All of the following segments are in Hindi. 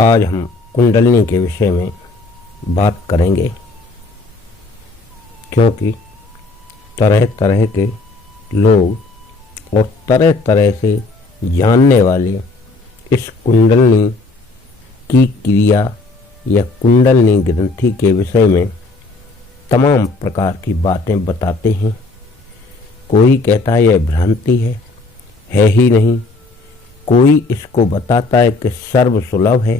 आज हम कुंडलिनी के विषय में बात करेंगे, क्योंकि तरह तरह के लोग और तरह तरह से जानने वाले इस कुंडलिनी की क्रिया या कुंडलिनी ग्रंथि के विषय में तमाम प्रकार की बातें बताते हैं। कोई कहता है यह भ्रांति है ही नहीं। कोई इसको बताता है कि सर्व सुलभ है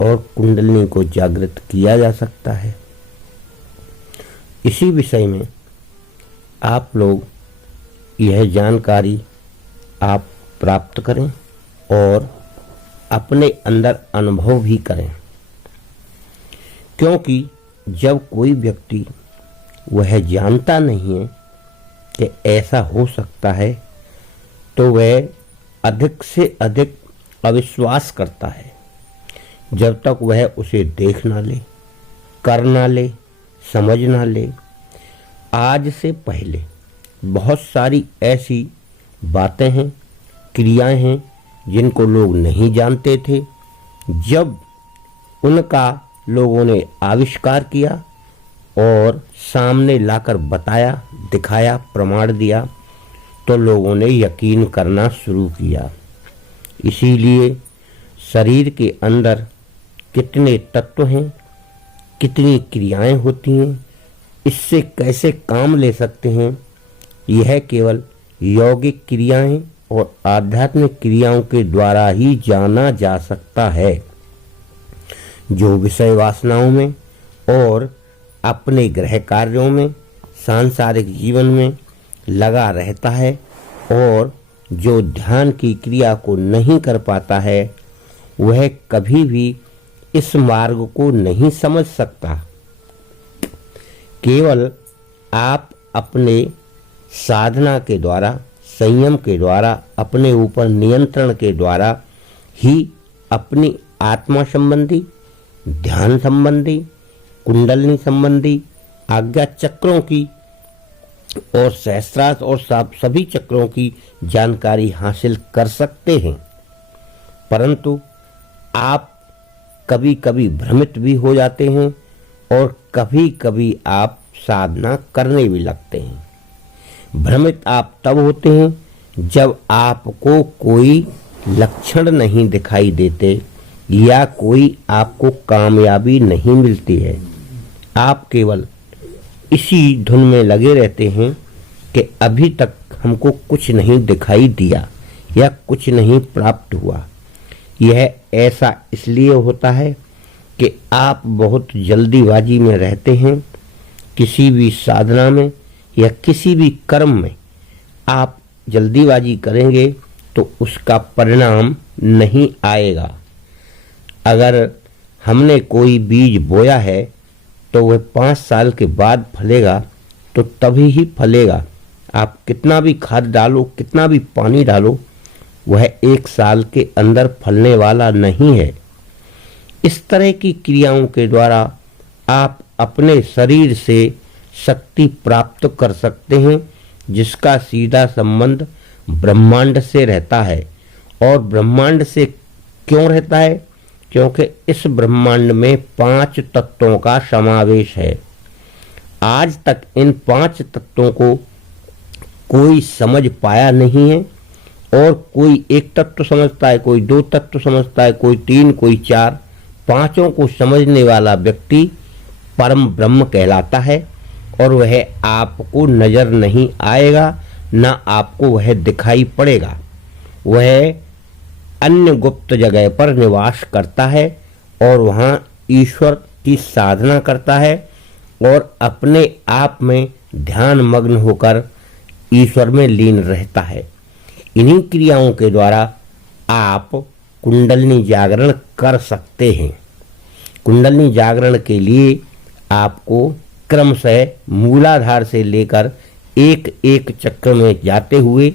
और कुंडलिनी को जागृत किया जा सकता है। इसी विषय में आप लोग यह जानकारी आप प्राप्त करें और अपने अंदर अनुभव भी करें, क्योंकि जब कोई व्यक्ति वह जानता नहीं है कि ऐसा हो सकता है तो वह अधिक से अधिक अविश्वास करता है। जब तक वह उसे देख ना ले, कर ना ले, समझ ना ले। आज से पहले बहुत सारी ऐसी बातें हैं, क्रियाएं हैं जिनको लोग नहीं जानते थे। जब उनका लोगों ने आविष्कार किया और सामने लाकर बताया, दिखाया, प्रमाण दिया, तो लोगों ने यकीन करना शुरू किया। इसीलिए शरीर के अंदर कितने तत्व हैं, कितनी क्रियाएं होती हैं, इससे कैसे काम ले सकते हैं, यह केवल यौगिक क्रियाएं और आध्यात्मिक क्रियाओं के द्वारा ही जाना जा सकता है। जो विषय वासनाओं में और अपने गृह कार्यों में, सांसारिक जीवन में लगा रहता है और जो ध्यान की क्रिया को नहीं कर पाता है, वह कभी भी इस मार्ग को नहीं समझ सकता। केवल आप अपने साधना के द्वारा, संयम के द्वारा, अपने ऊपर नियंत्रण के द्वारा ही अपनी आत्मा संबंधी, ध्यान संबंधी, कुंडलिनी संबंधी, आज्ञा चक्रों की और सहस्त्रार्थ और सभी चक्रों की जानकारी हासिल कर सकते हैं। परंतु आप कभी कभी भ्रमित भी हो जाते हैं और कभी कभी आप साधना करने भी लगते हैं। भ्रमित आप तब होते हैं जब आपको कोई लक्षण नहीं दिखाई देते या कोई आपको कामयाबी नहीं मिलती है। आप केवल इसी धुन में लगे रहते हैं कि अभी तक हमको कुछ नहीं दिखाई दिया या कुछ नहीं प्राप्त हुआ। यह ऐसा इसलिए होता है कि आप बहुत जल्दीबाजी में रहते हैं। किसी भी साधना में या किसी भी कर्म में आप जल्दीबाजी करेंगे तो उसका परिणाम नहीं आएगा। अगर हमने कोई बीज बोया है तो वह 5 साल के बाद फलेगा, तो तभी ही फलेगा। आप कितना भी खाद डालो, कितना भी पानी डालो, वह 1 साल के अंदर फलने वाला नहीं है। इस तरह की क्रियाओं के द्वारा आप अपने शरीर से शक्ति प्राप्त कर सकते हैं, जिसका सीधा संबंध ब्रह्मांड से रहता है। और ब्रह्मांड से क्यों रहता है? क्योंकि इस ब्रह्मांड में 5 तत्वों का समावेश है। आज तक इन 5 तत्वों को कोई समझ पाया नहीं है, और कोई 1 तत्व समझता है, कोई 2 तत्व समझता है, कोई 3, कोई 4। पांचों को समझने वाला व्यक्ति परम ब्रह्म कहलाता है, और वह आपको नजर नहीं आएगा, ना आपको वह दिखाई पड़ेगा। वह अन्य गुप्त जगह पर निवास करता है और वहाँ ईश्वर की साधना करता है और अपने आप में ध्यान मग्न होकर ईश्वर में लीन रहता है। इन्हीं क्रियाओं के द्वारा आप कुंडलिनी जागरण कर सकते हैं। कुंडलिनी जागरण के लिए आपको क्रमशः मूलाधार से लेकर एक एक चक्र में जाते हुए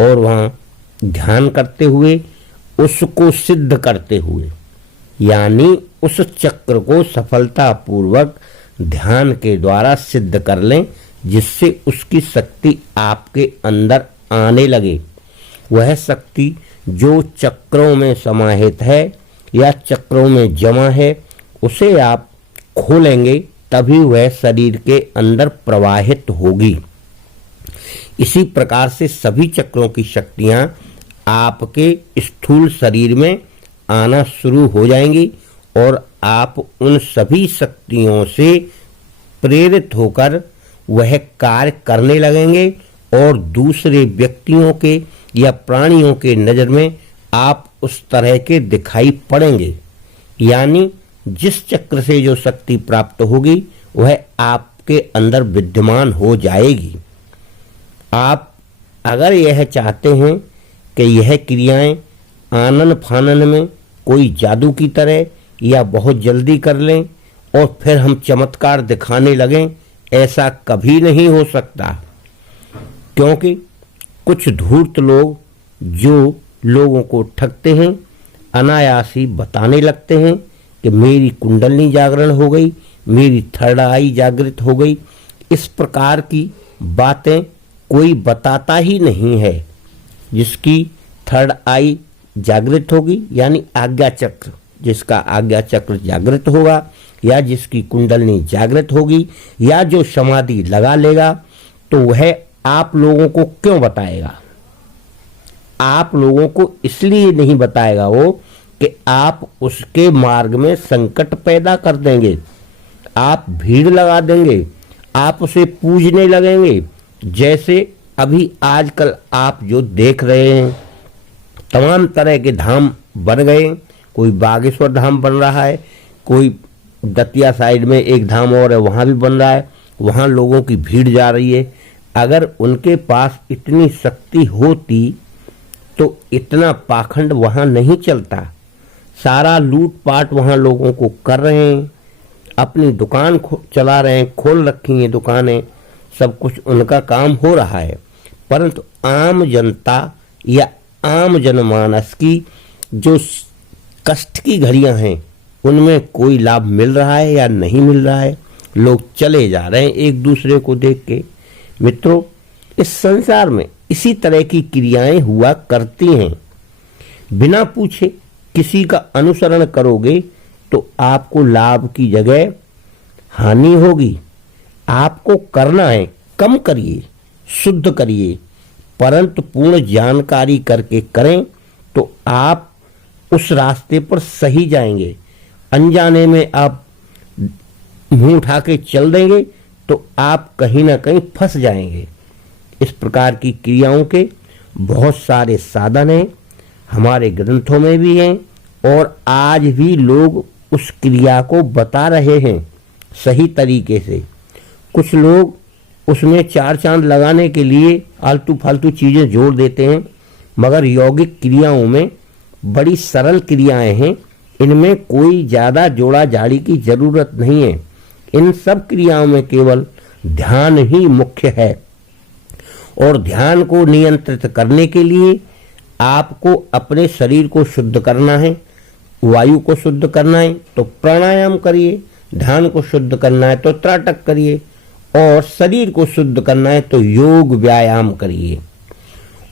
और वहाँ ध्यान करते हुए, उसको सिद्ध करते हुए, यानी उस चक्र को सफलतापूर्वक ध्यान के द्वारा सिद्ध कर लें, जिससे उसकी शक्ति आपके अंदर आने लगे। वह शक्ति जो चक्रों में समाहित है या चक्रों में जमा है उसे आप खोलेंगे, तभी वह शरीर के अंदर प्रवाहित होगी। इसी प्रकार से सभी चक्रों की शक्तियां आपके स्थूल शरीर में आना शुरू हो जाएंगी और आप उन सभी शक्तियों से प्रेरित होकर वह कार्य करने लगेंगे और दूसरे व्यक्तियों के या प्राणियों के नज़र में आप उस तरह के दिखाई पड़ेंगे। यानी जिस चक्र से जो शक्ति प्राप्त होगी वह आपके अंदर विद्यमान हो जाएगी। आप अगर यह चाहते हैं कि यह क्रियाएं आनन फानन में कोई जादू की तरह या बहुत जल्दी कर लें और फिर हम चमत्कार दिखाने लगें, ऐसा कभी नहीं हो सकता। क्योंकि कुछ धूर्त लोग जो लोगों को ठगते हैं, अनायास ही बताने लगते हैं कि मेरी कुंडलनी जागरण हो गई, मेरी थर्ड आई जागृत हो गई। इस प्रकार की बातें कोई बताता ही नहीं है। जिसकी थर्ड आई जागृत होगी यानी आज्ञा चक्र, जिसका आज्ञा चक्र जागृत होगा या जिसकी कुंडलनी जागृत होगी या जो समाधि लगा लेगा, तो वह आप लोगों को क्यों बताएगा? आप लोगों को इसलिए नहीं बताएगा वो कि आप उसके मार्ग में संकट पैदा कर देंगे, आप भीड़ लगा देंगे, आप उसे पूजने लगेंगे। जैसे अभी आजकल आप जो देख रहे हैं, तमाम तरह के धाम बन गए। कोई बागेश्वर धाम बन रहा है, कोई दतिया साइड में एक धाम और है वहाँ भी बन रहा है, वहाँ लोगों की भीड़ जा रही है। अगर उनके पास इतनी शक्ति होती तो इतना पाखंड वहाँ नहीं चलता। सारा लूटपाट वहाँ लोगों को कर रहे हैं, अपनी दुकान चला रहे हैं, खोल रखी हैं दुकानें, सब कुछ उनका काम हो रहा है। परंतु आम जनता या आम जनमानस की जो कष्ट की घड़ियां हैं उनमें कोई लाभ मिल रहा है या नहीं मिल रहा है? लोग चले जा रहे हैं एक दूसरे को देख के। मित्रों, इस संसार में इसी तरह की क्रियाएं हुआ करती हैं। बिना पूछे किसी का अनुसरण करोगे तो आपको लाभ की जगह हानि होगी। आपको करना है कम करिए, शुद्ध करिए, परंतु पूर्ण जानकारी करके करें तो आप उस रास्ते पर सही जाएंगे। अनजाने में आप मुंह उठा के चल देंगे तो आप कहीं ना कहीं फंस जाएंगे। इस प्रकार की क्रियाओं के बहुत सारे साधन हैं, हमारे ग्रंथों में भी हैं और आज भी लोग उस क्रिया को बता रहे हैं सही तरीके से। कुछ लोग उसमें चार चांद लगाने के लिए आलतू फालतू चीज़ें जोड़ देते हैं, मगर यौगिक क्रियाओं में बड़ी सरल क्रियाएं हैं, इनमें कोई ज़्यादा जोड़ा जाड़ी की ज़रूरत नहीं है। इन सब क्रियाओं में केवल ध्यान ही मुख्य है और ध्यान को नियंत्रित करने के लिए आपको अपने शरीर को शुद्ध करना है। वायु को शुद्ध करना है तो प्राणायाम करिए, ध्यान को शुद्ध करना है तो त्राटक करिए और शरीर को शुद्ध करना है तो योग व्यायाम करिए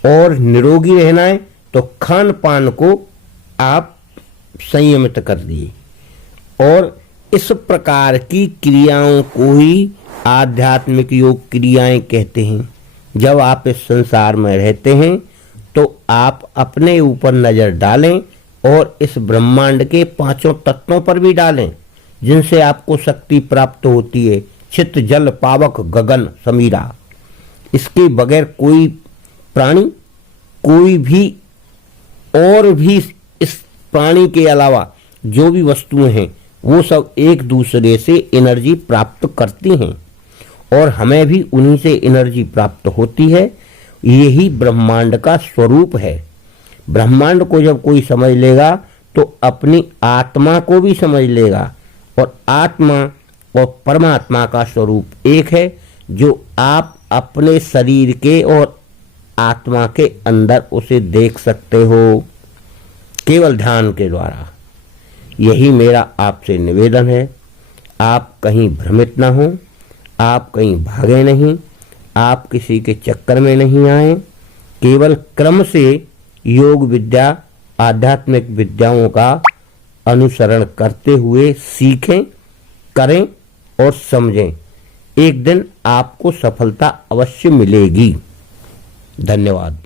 और निरोगी रहना है तो खान पान को आप संयमित कर दिए। और इस प्रकार की क्रियाओं को ही आध्यात्मिक योग क्रियाएं कहते हैं। जब आप इस संसार में रहते हैं तो आप अपने ऊपर नजर डालें और इस ब्रह्मांड के पांचों तत्वों पर भी डालें जिनसे आपको शक्ति प्राप्त होती है। चित्त जल पावक गगन समीरा, इसके बगैर कोई प्राणी, कोई भी और भी इस प्राणी के अलावा जो भी वस्तुएं हैं वो सब एक दूसरे से एनर्जी प्राप्त करती हैं और हमें भी उन्हीं से एनर्जी प्राप्त होती है। यही ब्रह्मांड का स्वरूप है। ब्रह्मांड को जब कोई समझ लेगा तो अपनी आत्मा को भी समझ लेगा और आत्मा और परमात्मा का स्वरूप एक है, जो आप अपने शरीर के और आत्मा के अंदर उसे देख सकते हो केवल ध्यान के द्वारा। यही मेरा आपसे निवेदन है। आप कहीं भ्रमित ना हो, आप कहीं भागे नहीं, आप किसी के चक्कर में नहीं आए। केवल क्रम से योग विद्या, आध्यात्मिक विद्याओं का अनुसरण करते हुए सीखें, करें और समझें। एक दिन आपको सफलता अवश्य मिलेगी। धन्यवाद।